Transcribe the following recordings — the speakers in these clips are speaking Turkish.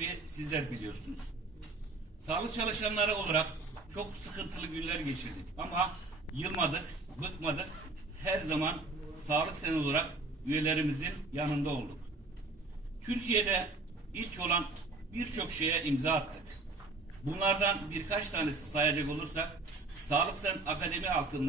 iyi sizler biliyorsunuz. Sağlık çalışanları olarak çok sıkıntılı günler geçirdik ama yılmadık, bıkmadık. Her zaman sağlık sen olarak üyelerimizin yanında olduk. Türkiye'de ilk olan birçok şeye imza attık. Bunlardan birkaç tanesi sayacak olursak Sağlık Sen Akademi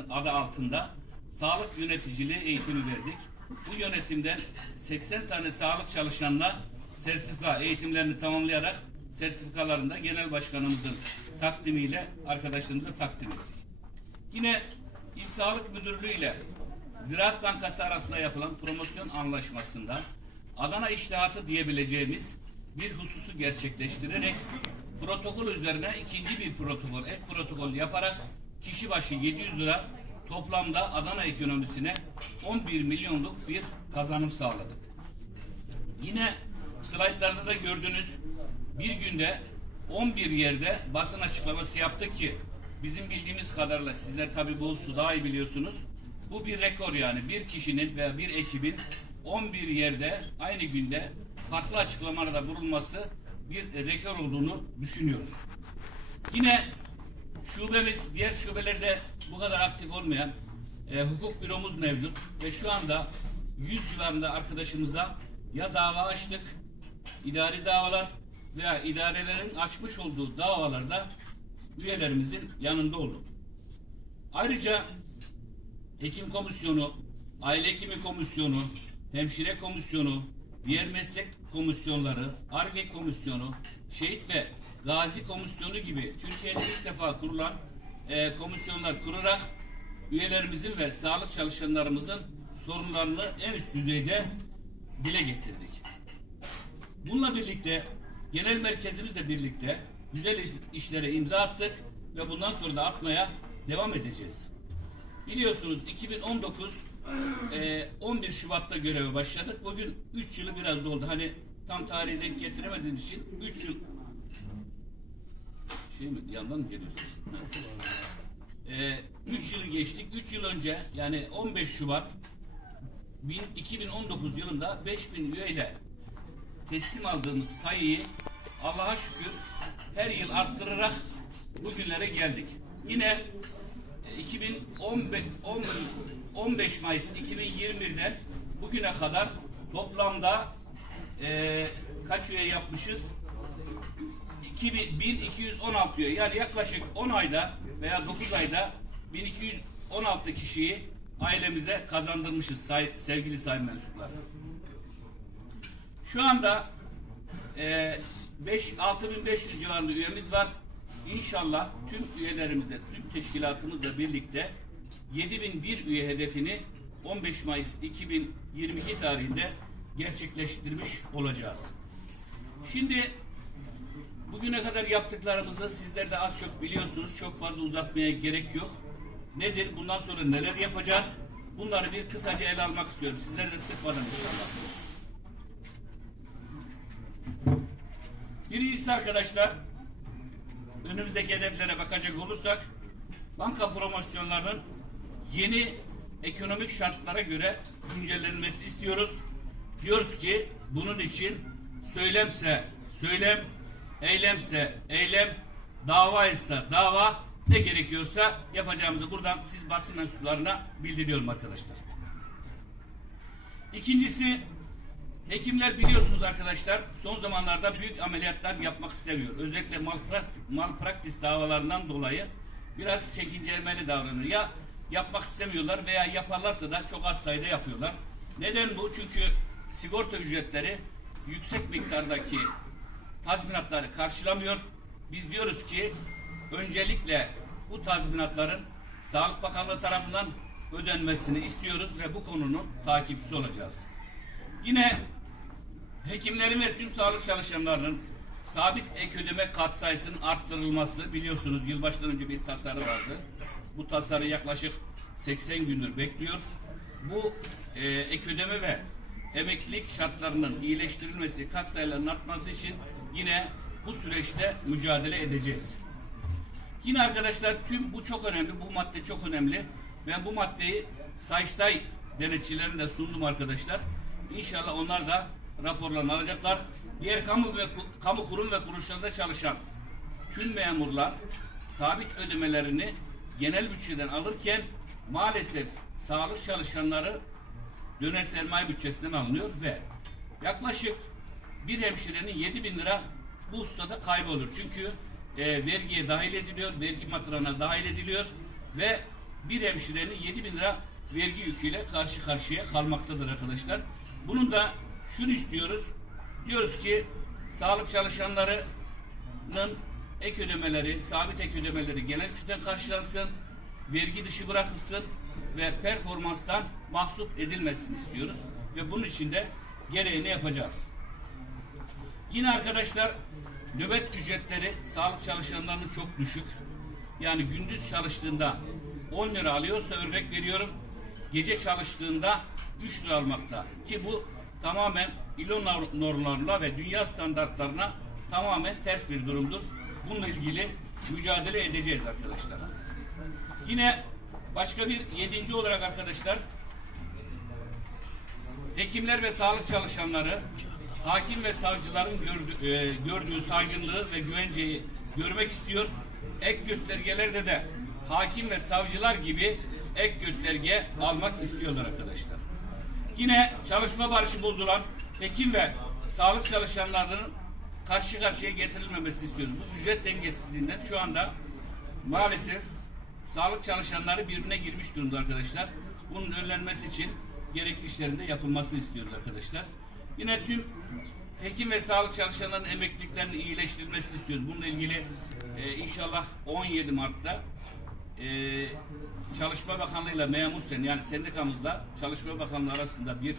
adı altında sağlık yöneticiliği eğitimi verdik. Bu yönetimden 80 tane sağlık çalışanına sertifika eğitimlerini tamamlayarak sertifikalarını da genel başkanımızın takdimiyle arkadaşlarımıza takdim ettik. Yine İl Sağlık Müdürlüğü ile Ziraat Bankası arasında yapılan promosyon anlaşmasında Adana iştihatı diyebileceğimiz bir hususu gerçekleştirerek protokol üzerine ikinci bir protokol, ek protokol yaparak kişi başı 700 lira toplamda Adana ekonomisine 11 milyonluk bir kazanım sağladık. Yine slaytlarda da gördüğünüz bir günde 11 yerde basın açıklaması yaptık ki bizim bildiğimiz kadarıyla sizler tabi bu su daha iyi biliyorsunuz. Bu bir rekor yani bir kişinin veya bir ekibin 11 yerde aynı günde farklı açıklamalarda bulunması bir rekor olduğunu düşünüyoruz. Yine şubemiz diğer şubelerde bu kadar aktif olmayan e, hukuk büromuz mevcut ve şu anda 100 civarında arkadaşımıza ya dava açtık, idari davalar veya idarelerin açmış olduğu davalarda üyelerimizin yanında olduk. Ayrıca hekim komisyonu, aile hekimi komisyonu, hemşire komisyonu, diğer meslek komisyonları, ARGE komisyonu, şehit ve gazi komisyonu gibi Türkiye'de ilk defa kurulan e, komisyonlar kurarak üyelerimizin ve sağlık çalışanlarımızın sorunlarını en üst düzeyde dile getirdik. Bununla birlikte genel merkezimizle birlikte güzel iş- işlere imza attık ve bundan sonra da atmaya devam edeceğiz. Biliyorsunuz 2019 e, 11 Şubat'ta göreve başladık. Bugün 3 yılı biraz doldu. Hani tam tarihi denk getiremediğimiz için 3 yıl şey mi yandan mı geliyorsunuz? Evet. 3 yılı geçtik. 3 yıl önce yani 15 Şubat bin- 2019 yılında 5000 üyeyle teslim aldığımız sayıyı Allah'a şükür her yıl arttırarak bugünlere geldik. Yine e, 2015 10 15 Mayıs 2021'den bugüne kadar toplamda e, kaç üye yapmışız? 2000 1216 üye. Yani yaklaşık 10 ayda veya 9 ayda 1216 kişiyi ailemize kazandırmışız say- sevgili sayın mensuplar. Şu anda e, 5 6500 civarında üyemiz var. İnşallah tüm üyelerimizle, tüm teşkilatımızla birlikte 7001 üye hedefini 15 Mayıs 2022 tarihinde gerçekleştirmiş olacağız. Şimdi bugüne kadar yaptıklarımızı sizler de az çok biliyorsunuz. Çok fazla uzatmaya gerek yok. Nedir? Bundan sonra neler yapacağız? Bunları bir kısaca ele almak istiyorum. Sizler de sıkmadan inşallah. Birincisi arkadaşlar önümüzdeki hedeflere bakacak olursak banka promosyonlarının yeni ekonomik şartlara göre güncellenmesi istiyoruz. Diyoruz ki bunun için söylemse söylem, eylemse eylem, dava ise dava ne gerekiyorsa yapacağımızı buradan siz basın mensuplarına bildiriyorum arkadaşlar. İkincisi Hekimler biliyorsunuz arkadaşlar son zamanlarda büyük ameliyatlar yapmak istemiyor. Özellikle malprak- malpraktis davalarından dolayı biraz çekincelmeli davranıyor. Ya yapmak istemiyorlar veya yaparlarsa da çok az sayıda yapıyorlar. Neden bu? Çünkü sigorta ücretleri yüksek miktardaki tazminatları karşılamıyor. Biz diyoruz ki öncelikle bu tazminatların Sağlık Bakanlığı tarafından ödenmesini istiyoruz ve bu konunun takipçisi olacağız. Yine hekimlerin ve tüm sağlık çalışanlarının sabit ek ödeme katsayısının arttırılması biliyorsunuz yılbaşından önce bir tasarı vardı. Bu tasarı yaklaşık 80 gündür bekliyor. Bu e, ek ödeme ve emeklilik şartlarının iyileştirilmesi, katsayılarının artması için yine bu süreçte mücadele edeceğiz. Yine arkadaşlar tüm bu çok önemli. Bu madde çok önemli. Ben bu maddeyi Sayıştay denetçilerine de sundum arkadaşlar. İnşallah onlar da raporlarını alacaklar. Diğer kamu ve kamu kurum ve kuruluşlarında çalışan tüm memurlar sabit ödemelerini genel bütçeden alırken maalesef sağlık çalışanları döner sermaye bütçesinden alınıyor ve yaklaşık bir hemşirenin 7 bin lira bu ustada kaybolur. Çünkü e, vergiye dahil ediliyor, vergi matrağına dahil ediliyor ve bir hemşirenin 7 bin lira vergi yüküyle karşı karşıya kalmaktadır arkadaşlar. Bunun da şunu istiyoruz. Diyoruz ki sağlık çalışanlarının ek ödemeleri, sabit ek ödemeleri genel bütçeden karşılansın, vergi dışı bırakılsın ve performanstan mahsup edilmesini istiyoruz. Ve bunun için de gereğini yapacağız. Yine arkadaşlar nöbet ücretleri sağlık çalışanlarının çok düşük. Yani gündüz çalıştığında 10 lira alıyorsa örnek veriyorum. Gece çalıştığında 3 lira almakta. Ki bu tamamen ILO normlarına ve dünya standartlarına tamamen ters bir durumdur. Bununla ilgili mücadele edeceğiz arkadaşlar. Yine başka bir yedinci olarak arkadaşlar hekimler ve sağlık çalışanları hakim ve savcıların gördüğü, e, gördüğü saygınlığı ve güvenceyi görmek istiyor. Ek göstergelerde de hakim ve savcılar gibi ek gösterge almak istiyorlar arkadaşlar. Yine çalışma barışı bozulan hekim ve sağlık çalışanlarının karşı karşıya getirilmemesi istiyoruz. Bu ücret dengesizliğinden şu anda maalesef sağlık çalışanları birbirine girmiş durumda arkadaşlar. Bunun önlenmesi için gerekli işlerin de yapılmasını istiyoruz arkadaşlar. Yine tüm hekim ve sağlık çalışanlarının emekliliklerinin iyileştirilmesini istiyoruz. Bununla ilgili e, inşallah 17 Mart'ta e, Çalışma Bakanlığı ile memur sen yani sendikamızla Çalışma Bakanlığı arasında bir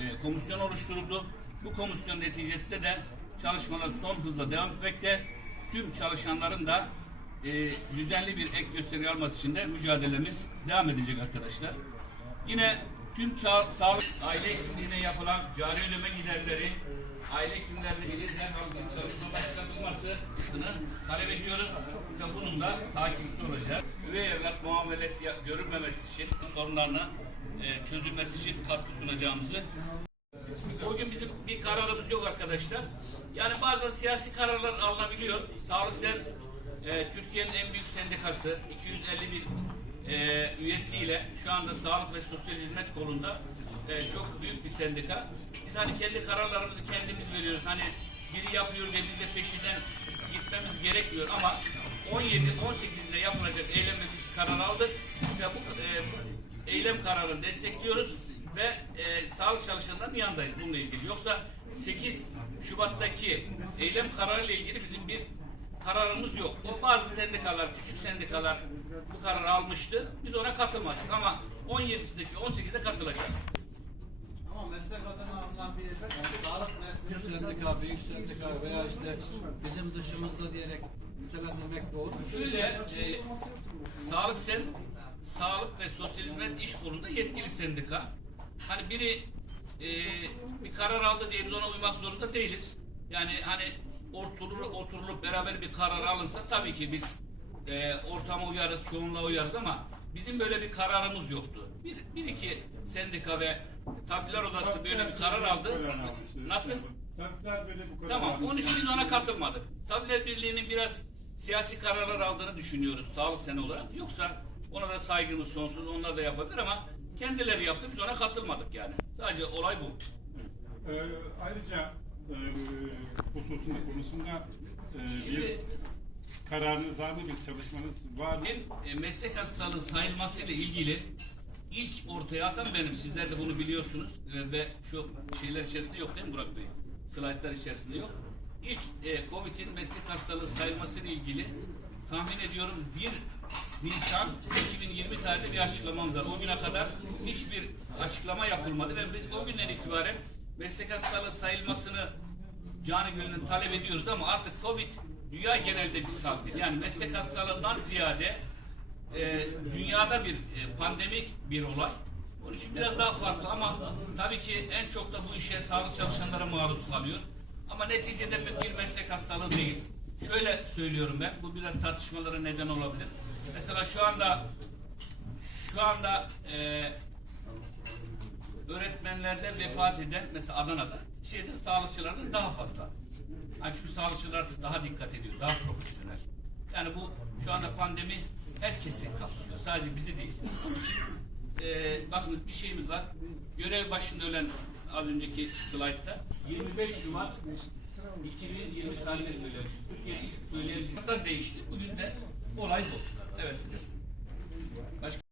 e, komisyon oluşturuldu. Bu komisyon neticesinde de çalışmalar son hızla devam etmekte. Tüm çalışanların da e, düzenli bir ek gösteri alması için de mücadelemiz devam edecek arkadaşlar. Yine tüm sağlık aile hekimliğine yapılan cari ödeme giderleri aile hekimlerle ilgili bir çalışma başlatılmasını talep ediyoruz ve bunun da takipçisi olacak. Üvey evlat muamelesi görülmemesi için sorunlarını e, çözülmesi için katkı sunacağımızı Bugün bizim bir kararımız yok arkadaşlar. Yani bazen siyasi kararlar alınabiliyor. Sağlık Sen e, Türkiye'nin en büyük sendikası 250 bin e, üyesiyle şu anda sağlık ve sosyal hizmet kolunda e, çok büyük bir sendika. Biz hani kendi kararlarımızı kendimiz veriyoruz. Hani biri yapıyor ve biz de peşinden gitmemiz gerekmiyor ama 17 18'inde yapılacak eylemde biz karar aldık ve bu, e, bu eylem kararını destekliyoruz ve e, sağlık çalışanlarının yanındayız bununla ilgili. Yoksa 8 Şubat'taki eylem kararı ile ilgili bizim bir kararımız yok. O bazı sendikalar, küçük sendikalar bu kararı almıştı. Biz ona katılmadık ama 17'sindeki 18'de katılacağız. Ama meslek adına alınan bir yani sağlık mesleği sendika, büyük sendika veya işte bizim dışımızda diyerek nitelendirmek doğru? Şöyle, e, sağlık sen, sağlık ve sosyal hizmet iş kolunda yetkili sendika. Hani biri e, bir karar aldı diye biz ona uymak zorunda değiliz. Yani hani oturulup, oturulup beraber bir karar alınsa tabii ki biz e, ortama uyarız, çoğunluğa uyarız ama bizim böyle bir kararımız yoktu. Bir, bir iki sendika ve tabipler odası böyle bir karar aldı. Nasıl? Tabipler böyle bu kadar. Tamam, onun için biz ona katılmadık. Tabipler Birliği'nin biraz siyasi kararlar aldığını düşünüyoruz sağlık sene olarak. Yoksa ona da saygımız sonsuz, onlar da yapabilir ama kendileri yaptı, biz ona katılmadık yani. Sadece olay bu. Ee, ayrıca e, hususunda konusunda e, Şimdi- bir kararınızane bir çalışmanız var mı? Benim e, meslek hastalığı sayılmasıyla ilgili ilk ortaya atan benim. Sizler de bunu biliyorsunuz E, ve şu şeyler içerisinde yok değil mi Burak Bey? Slaytlar içerisinde yok. İlk e, Covid'in meslek hastalığı sayılmasıyla ilgili tahmin ediyorum 1 Nisan 2020 tarihinde bir açıklamamız var. O güne kadar hiçbir açıklama yapılmadı ve biz o günden itibaren meslek hastalığı sayılmasını canı gönülden talep ediyoruz ama artık Covid dünya genelinde bir salgın. Yani meslek hastalığından ziyade e, dünyada bir e, pandemik bir olay. Onun için biraz daha farklı ama tabii ki en çok da bu işe sağlık çalışanları maruz kalıyor. Ama neticede bir meslek hastalığı değil. Şöyle söylüyorum ben, bu biraz tartışmalara neden olabilir. Mesela şu anda şu anda e, öğretmenlerde vefat eden mesela Adana'da şeyde sağlıkçılardan daha fazla. Yani çünkü sağlıkçılar artık daha dikkat ediyor, daha profesyonel. Yani bu şu anda pandemi herkesi kapsıyor. Sadece bizi değil. Ee, e, bakınız bir şeyimiz var. Görev başında ölen az önceki slaytta 25 Şubat 2020 tarihinde söylüyor. Türkiye değişti. Bugün de olay bu. Evet. Başka